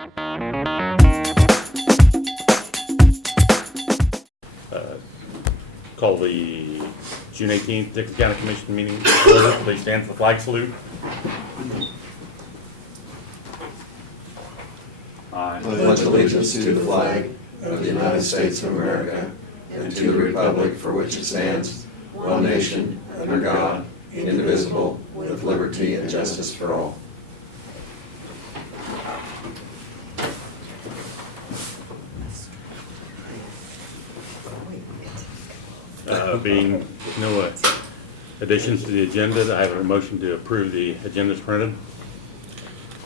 Call the June 18th Dixon County Commission meeting order. Please stand for the flag salute. I pledge allegiance to the flag of the United States of America and to the republic for which it stands, one nation, under God, indivisible, with liberty and justice for all. Being no additions to the agenda, I have a motion to approve the agenda as printed.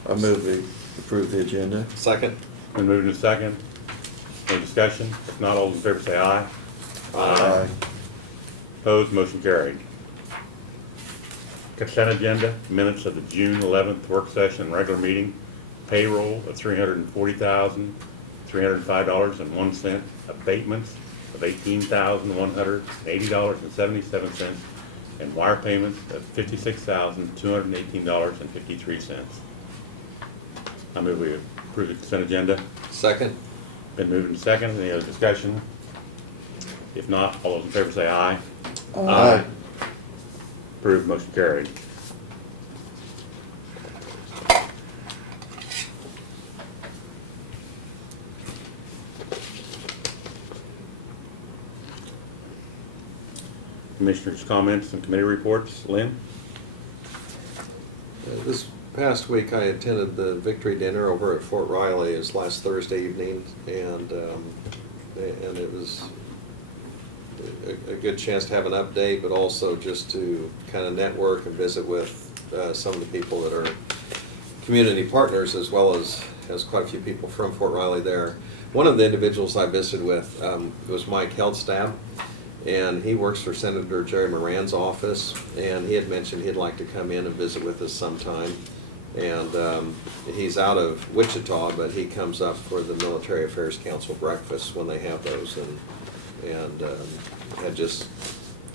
I move we approve the agenda. Second. Been moved in second. Any discussion? If not, all those in favor say aye. Aye. Opposed, motion carried. Consent agenda, minutes of the June 11th work session and regular meeting, payroll of $340,305.01, abatements of $18,180.77, and wire payments of $56,218.53. I move we approve the consent agenda. Second. Been moved in second. Any other discussion? If not, all those in favor say aye. Aye. Approved, motion carried. Commissioners' comments and committee reports. Lynn? This past week I attended the Victory Dinner over at Fort Riley. It was last Thursday evening, and it was a good chance to have an update, but also just to kind of network and visit with some of the people that are community partners, as well as quite a few people from Fort Riley there. One of the individuals I visited with was Mike Heldstab, and he works for Senator Jerry Moran's office, and he had mentioned he'd like to come in and visit with us sometime. And he's out of Wichita, but he comes up for the Military Affairs Council breakfast when they have those, and had just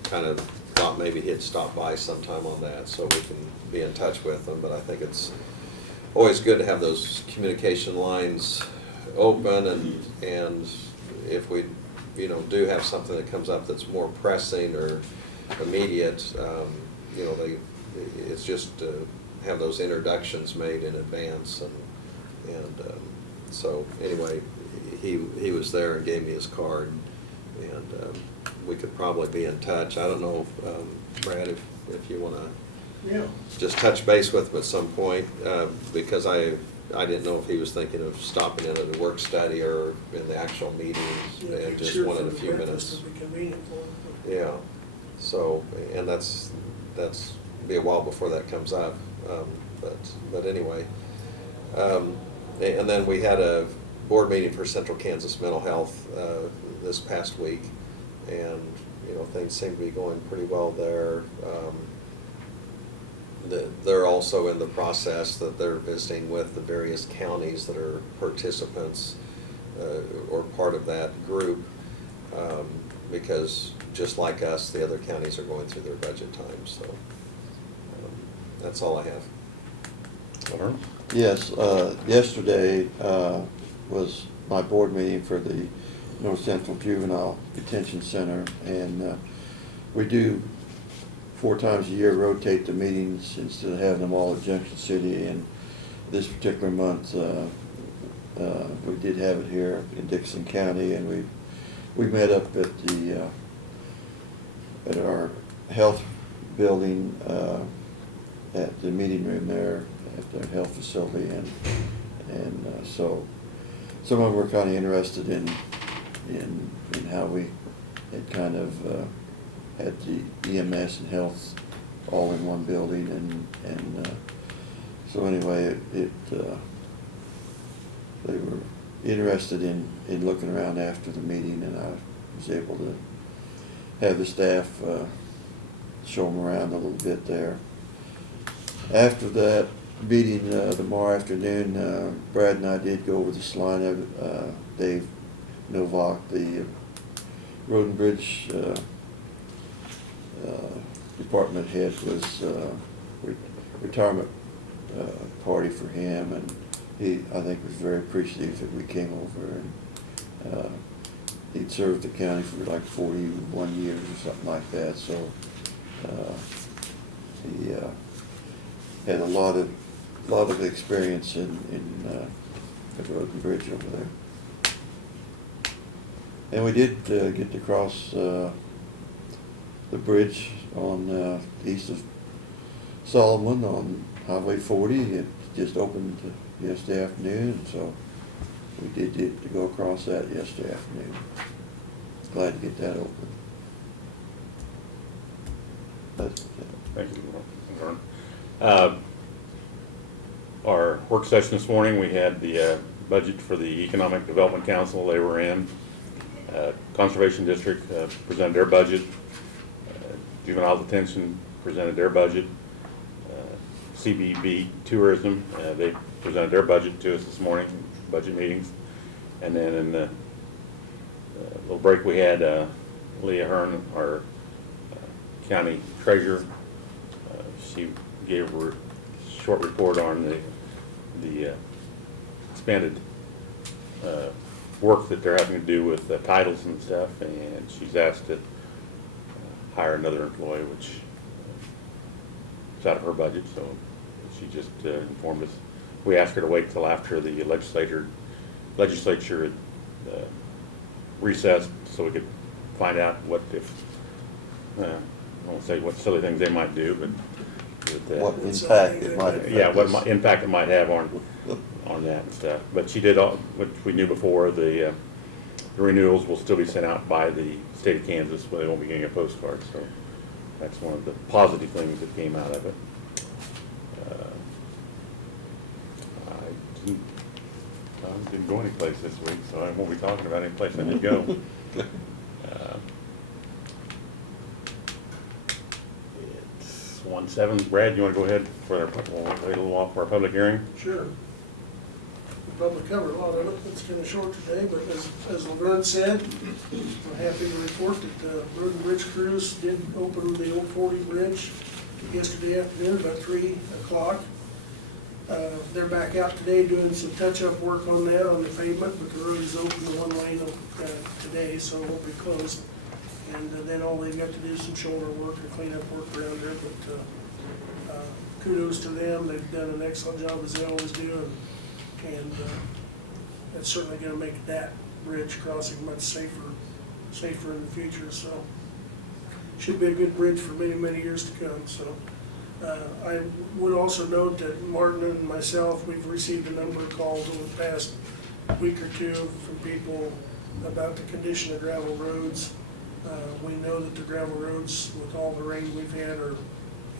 kind of thought maybe he'd stop by sometime on that, so we can be in touch with him. But I think it's always good to have those communication lines open, and if we do have something that comes up that's more pressing or immediate, it's just to have those introductions made in advance, and so anyway, he was there and gave me his card, and we could probably be in touch. I don't know, Brad, if you want to just touch base with him at some point, because I didn't know if he was thinking of stopping in at a work study or in the actual meeting, and just wanted a few minutes. Yeah. So, and that's be a while before that comes up, but anyway. And then we had a board meeting for Central Kansas Mental Health this past week, and things seem to be going pretty well there. They're also in the process that they're visiting with the various counties that are participants or part of that group, because just like us, the other counties are going through their budget time. So that's all I have. Lauren? Yes, yesterday was my board meeting for the North Central Juvenile Detention Center, and we do 4 times a year rotate the meetings instead of having them all at Junction City. And this particular month we did have it here in Dixon County, and we met up at the at our health building at the meeting room there at the health facility, and so some of them were kind of interested in how we had kind of had the EMS and health all in one building, and so anyway, they were interested in looking around after the meeting, and I was able to have the staff show them around a little bit there. After that meeting tomorrow afternoon, Brad and I did go over to Salina. Dave Novak, the Road and Bridge department head, was retirement party for him, he, I think, was very appreciative that we came over, and he'd served the county for like 41 years or something like that, so he had a lot of experience in the road and bridge over there. And we did get to cross the bridge on east of Solomon on Highway 40. It just opened yesterday afternoon, so we did get to go across that yesterday afternoon. Glad to get that open. That's it. Thank you, Vern. Our work session this morning, we had the budget for the Economic Development Council. They were in. Conservation District presented their budget. Juvenile Detention presented their budget. CBB Tourism, they presented their budget to us this morning, budget meetings. And then in the little break we had, Leah Hearn, our county treasurer, she gave a short report on the expanded work that they're having to do with the titles and stuff, and she's asked to hire another employee, which is out of her budget, so she just informed us. We asked her to wait till after the legislature recessed, so we could find out what if, I won't say what silly things they might do, but What impact it might affect yeah, what us. impact it might have on that and stuff. But she did all, what we knew before, the renewals will still be sent out by the state of Kansas, but they won't be getting a postcard, so that's one of the positive things that came out of it. I didn't go anyplace this week, so I won't be talking about any place I did go. It's 1:07. Brad, you want to go ahead for we'll wait a little while for our public hearing? Sure. We probably covered a lot of it. It's kind of short today, but as Laverne said, I'm happy to report that the road and bridge crews did open the old 40 bridge yesterday afternoon, about 3 o'clock. They're back out today doing some touch-up work on that, on the pavement, but the road is open to one lane today, so it won't be closed. And then all they've got to do is some shoulder work and cleanup work around there, but kudos to them. They've done an excellent job, as they always do, and it's certainly gonna make that bridge crossing much safer in the future, so. Should be a good bridge for many, many years to come, so. I would also note that Martin and myself, we've received a number of calls over the past week or two from people about the condition of gravel roads. We know that the gravel roads, with all the rain we've had, are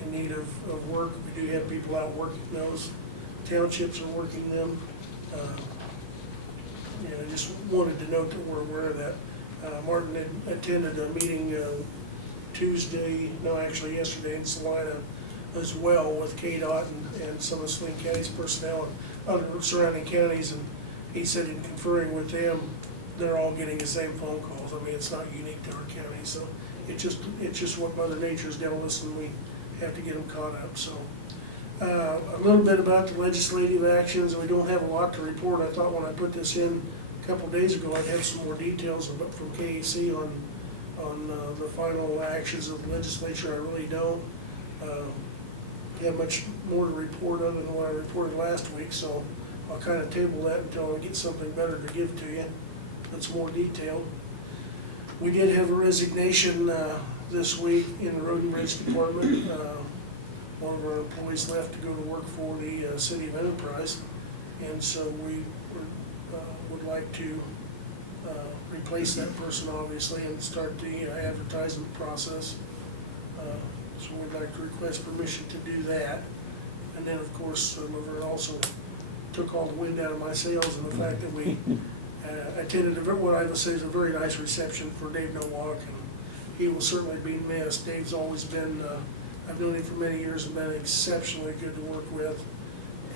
in need of work. We do have people out working those. Townships are working them. I just wanted to note that we're aware of that. Martin had attended a meeting yesterday in Salina as well with KDOT and some of Saline County's personnel and other surrounding counties, and he said in conferring with them, they're all getting the same phone calls. I mean, it's not unique to our county, so it's just what Mother Nature's dealt with, and we have to get them caught up. So a little bit about the legislative actions. We don't have a lot to report. I thought when I put this in a couple of days ago, I'd have some more details from KAC on the final actions of the legislature. I really don't have much more to report other than what I reported last week, so I'll kind of table that until I get something better to give to you that's more detailed. We did have a resignation this week in the Road and Bridge Department. One of our employees left to go to work for the City of Enterprise, and so we would like to replace that person, obviously, and start the advertisement process. So we'd like to request permission to do that. And then, of course, Laverne also took all the wind out of my sails in the fact that we attended what I would say is a very nice reception for Dave Nowak, and he will certainly be missed. Dave's always been, I've known him for many years and been exceptionally good to work with.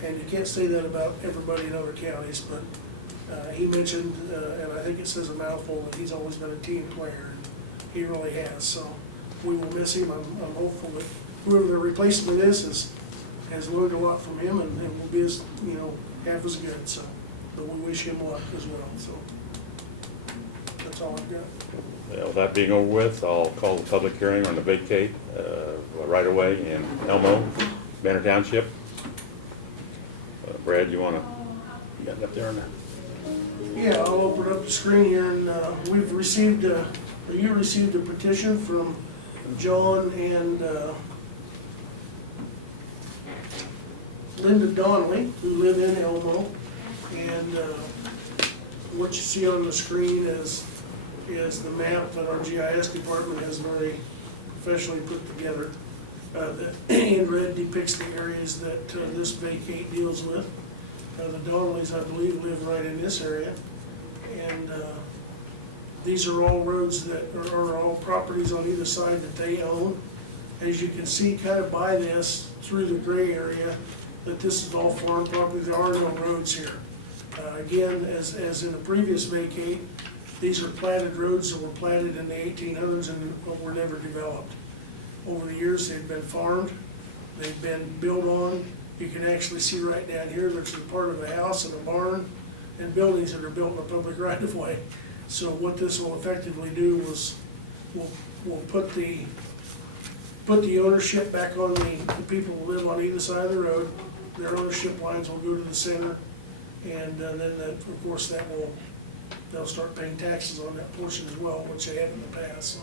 And you can't say that about everybody in other counties, but he mentioned, and I think it says a mouthful, that he's always been a team player, and he really has. So we will miss him. I'm hopeful that whoever the replacement is has learned a lot from him and will be as half as good, so, but we wish him luck as well, so. That's all I've got. Well, with that being over with, I'll call the public hearing on the vacate right away in Elmo, Banner Township. Brad, you got it up there on there? Yeah, I'll open up the screen here, and we've received, you received a petition from John and Linda Donnelly, who live in Elmo. And what you see on the screen is the map that our GIS department has very professionally put together. That in red depicts the areas that this vacate deals with. The Donnellys, I believe, live right in this area. And these are all roads that are all properties on either side that they own. As you can see kind of by this, through the gray area, that this is all farm property. There are no roads here. Again, as in the previous vacate, these are platted roads that were platted in the 1800s and were never developed. Over the years, they've been farmed, they've been built on. You can actually see right down here, there's a part of a house and a barn and buildings that are built in a public right of way. So what this will effectively do is, we'll put the ownership back on the people who live on either side of the road. Their ownership lines will go to the center, and then of course they'll start paying taxes on that portion as well, which they have in the past. So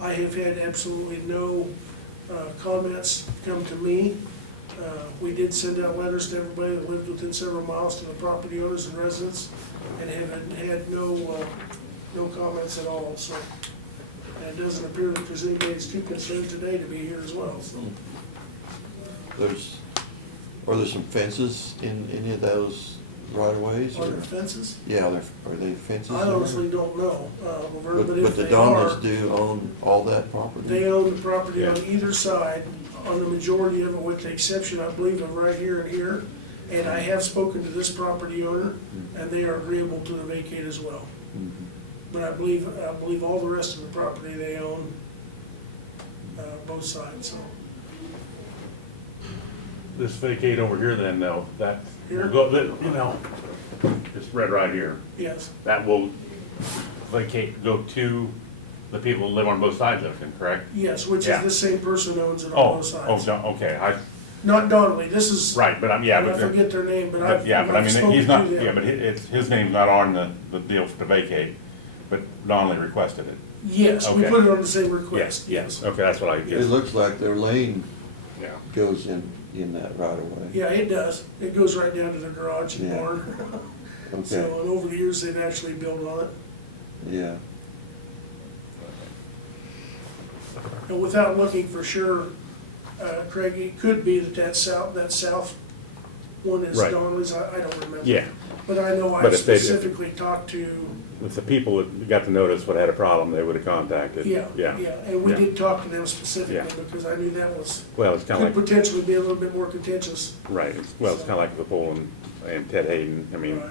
I have had absolutely no comments come to me. We did send out letters to everybody that lived within several miles to the property owners and residents, and have had no comments at all. So and it doesn't appear that there's anybody that's too concerned today to be here as well. So. Are there some fences in any of those right of ways? Are there fences? Yeah, are they fences? I honestly don't know, Laverne, but But if the they Donnellys are, do own all that property? they own the property on Yeah. either side, on the majority of it, with the exception, I believe, of right here and here. And I have spoken to this property owner, and they are agreeable to the vacate as well. Mhm. But I believe all the rest of the property they own, both sides, so. This vacate over here then, though, that, Here? this red right here, Yes, that will vacate, go to the people who live on both sides of it, correct? yes, which is Yeah. the same person owns it on both sides. Okay, Not Donnelly, this is. right, but I forget their name, but I've yeah, but I mean, spoken he's to not, them. yeah, but his name's not on the deal to vacate, but Donnelly requested it. Yes, we Okay. put it on the same request, yes. Okay, that's what I It guess. looks like their lane Yeah. goes in that right of way. Yeah, it does. It goes right down to the garage and Yeah. barn. Okay, So, and over the years, they've actually built on it. yeah. And without looking for sure, Craig, it could be that south one is Right. Donnelly's, I don't remember. Yeah, But I know I But if they- specifically talked to, if the people that got the notice would have had a problem, they would have contacted. yeah, and we Yeah. did talk to them specifically Yeah. because I knew that was, Well, it's kind could of like, potentially be a little bit more contentious. right, well, it's kind of like the pool and Ted Hayden, I mean, Right,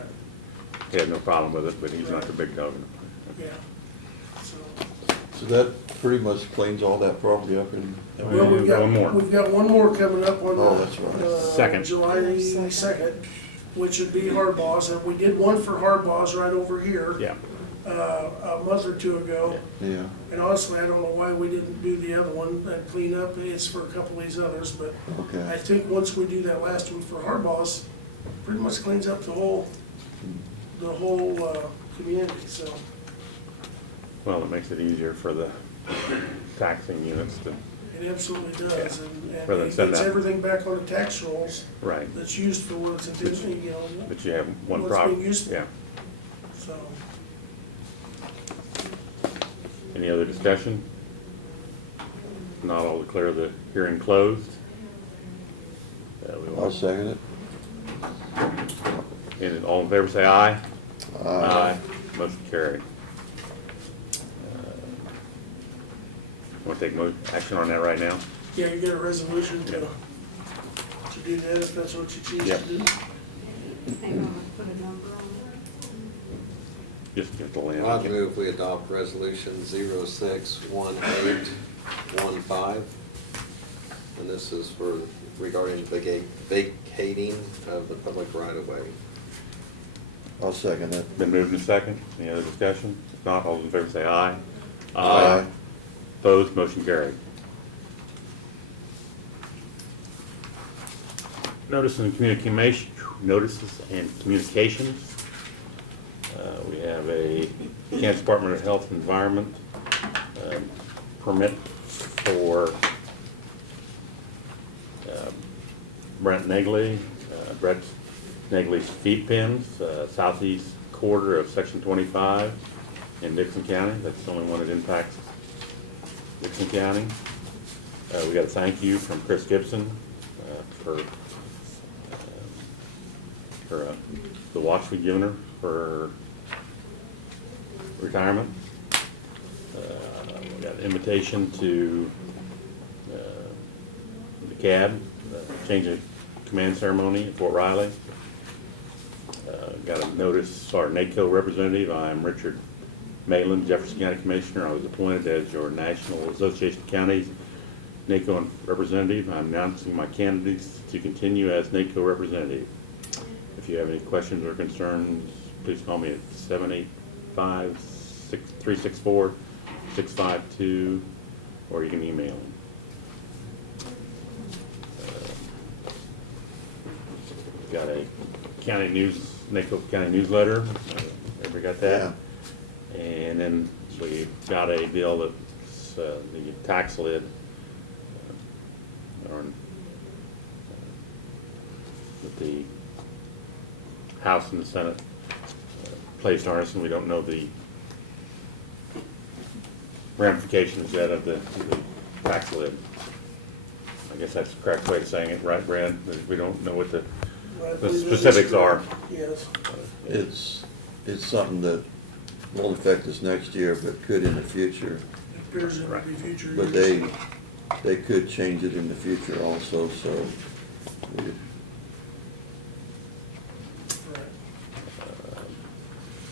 he had no problem with it, but he's not the big dog. yeah. So, So that pretty much cleans all that property up and, well, we've got, One more. we've got one more coming up on Oh, that's right. Second. July 2nd, which would be Hardball's, and we did one for Hardball's right over here. Yeah, A month or two ago, yeah. and honestly, I don't know why we didn't do the other one, that cleanup, it's for a couple of these others, but I Okay. think once we do that last one for Hardball's, pretty much cleans up the whole community, so. well, it makes it easier for the taxing units to, It absolutely does, and Rather than it send gets that- everything back on the tax rolls right, that's used for what it's intended, you know, that you have one What's problem. being used for. Yeah. so. Any other discussion? Not all declare the hearing closed. We I'll will- second it. And all in favor, say aye. Aye. Motion carried. Want to take action on that right now? Yeah, you get a resolution to do that if that's what you choose Yep. to do. They want to put a number on Just get the land. I'd move we adopt resolution 061815. And this is for regarding vacating of the public right-of-way. I'll second it. Been moved and second. Any other discussion? If not, all those in favor say aye. Aye. Opposed, motion carried. Notices and communications. We have a Kansas Department of Health and Environment permit for Brent Negley. Brett Negley's feed pens, southeast quarter of Section 25 in Dixon County. That's the only one that impacts Dixon County. We got a thank you from Chris Gibson for the watch we've given her for retirement. We got an invitation to the CAB, change of command ceremony at Fort Riley. Got a notice, our NACO representative. I'm Richard Malin, Jefferson County Commissioner. I was appointed as your National Association of Counties NACO representative. I'm announcing my candidates to continue as NACO representative. If you have any questions or concerns, please call me at 785-364-652, or you can email me. Got a county news, NACO county newsletter. Everybody got that? And then we got a bill that's the tax lid that the House and the Senate placed on us, and we don't know the ramifications yet of the tax lid. I guess that's the correct way of saying it, right, Brad? That we don't know what the specifics are. Yes. It's something that won't affect us next year, but could in the future. It appears it will be future But years. they could change it in the future also, so we- Right.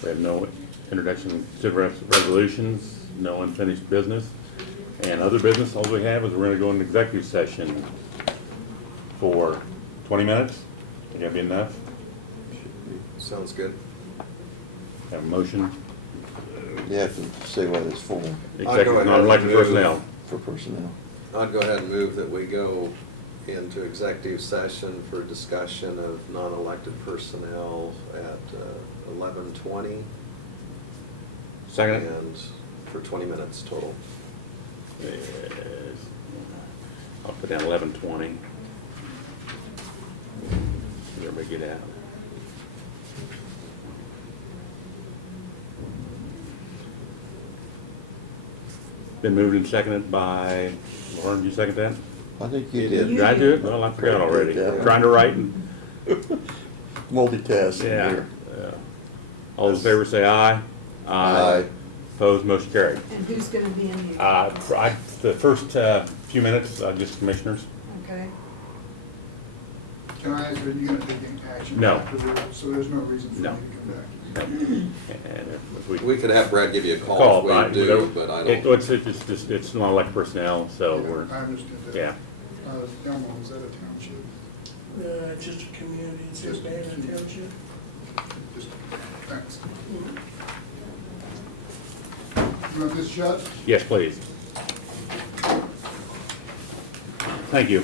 We have no introduction of resolutions, no unfinished business. And other business, all we have is we're gonna go into executive session for 20 minutes. Think that'd be enough? Sounds good. Have a motion? you have to say what it's for Executive, non-elected move. personnel. for personnel. I'd go ahead and move that we go into executive session for discussion of non-elected personnel at 11:20 Second? and for 20 minutes total. Yes. I'll put down 11:20. Everybody get out. Been moved and seconded by, Lauren, did you second that? I think you You did. Did I do it? Well, I forgot already. Trying to write and, Multitasking yeah. here. All those in favor say aye. Aye. Opposed, motion carried. And who's gonna be in here? The first few minutes, just commissioners. Okay, Can I ask, are you gonna take any action? No. after this? So there's no reason for No. me to come back? And if We could have Brad give you a call call, if right, we do, whatever. but I It's don't. just, it's not elected personnel, so Yeah, we're, I understand that. yeah. Elmo, is that a township? It's just a community, it's just a township. Just, thanks. You want this shut? Yes, please. Thank you.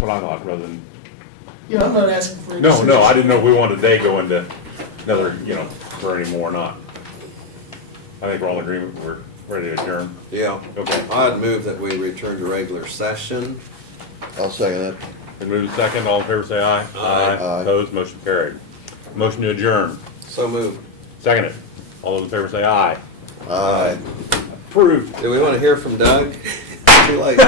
what I thought, rather than, Yeah, I'm not asking for any no, decision. I didn't know if we wanted today go into another, for any more or not. I think we're all in agreement, we're ready to adjourn. Yeah. Okay. I'd move that we return to regular session. I'll second it. Been moved second, all in favor say aye. Aye. Aye. Opposed, motion carried. Motion to adjourn, So moved. second it. All those in favor say aye. Aye. Approved. Do we want to hear from Doug? Too late.